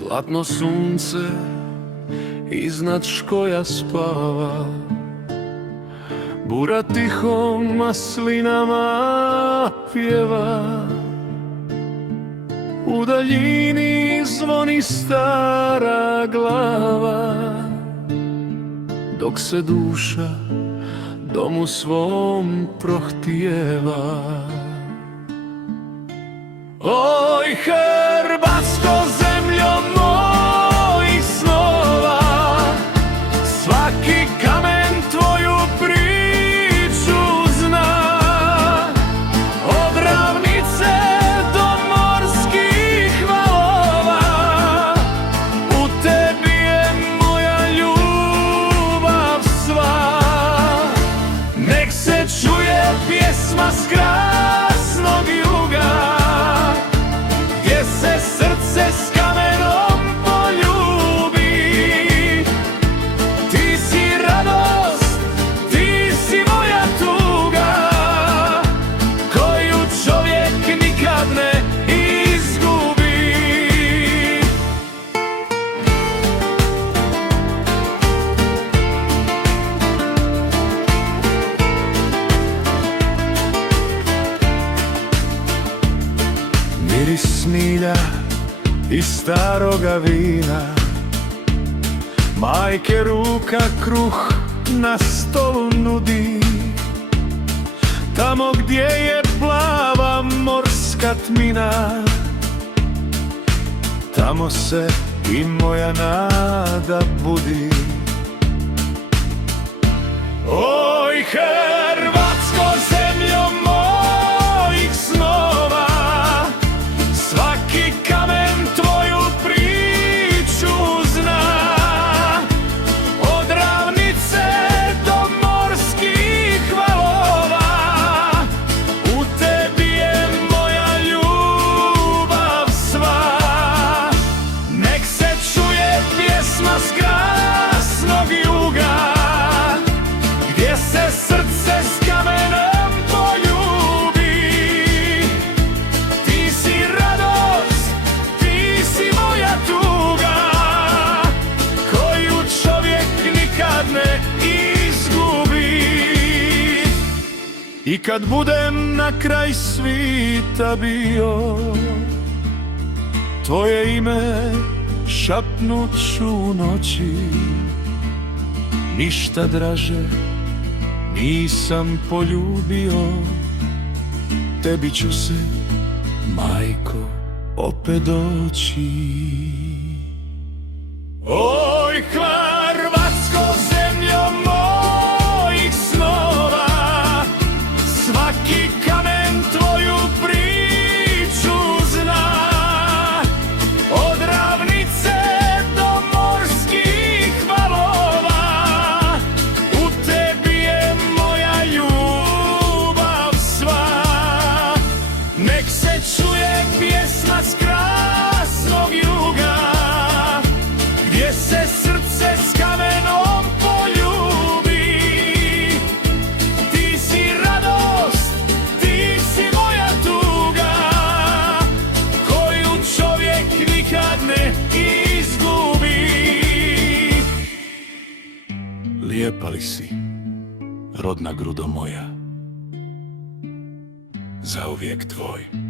Zlatno sunce iznad škoja spava, bura tihom maslinama pjeva. U daljini zvoni stara glava, dok se duša domu svom prohtijeva. Oj, Hrvatsko, zemljo mojih snova, svaki kamen tvoju priču zna. Od ravnice do morskih valova, u tebi je moja ljubav sva. Nek se čuje pjesma s krasnog juga, gdje se srce s kamenom poljubi. Ti si radost, ti si moja tuga, koju čovjek nikad ne izgubi. Miris smilja i staroga vina, majke ruka kruh na stolu nudi. Tamo gdje je plava morska tmina, tamo se i moja nada budi. Oj, Hrvatsko, zemljo mojih snova, svaki kamen tvoju priču zna. Od ravnice do morskih valova, u tebi je moja ljubav sva. Nek se čuje pjesma s krasnog juga, gdje se srce s kamenom poljubi. Ti si radost, ti si moja tuga, koju čovjek nikad ne izgubi. I kad budem na kraj svita bio, tvoje ime šapnut ću u noći. Ništa draže nisam poljubio, tebi ću se, majko, opet doći. Oj, Hrvatsko, zemljo mojih snova, svaki kamen tvoju priču zna. Od ravnice do morskih valova, u tebi je moja ljubav sva. Nek se čuje pjesma s krasnog juga, gdje se srce s kamenom poljubi. Ti si radost, ti si moja tuga, koju čovjek nikad ne izgubi. Lijepa li si, rodna grudo moja, zauvijek tvoj.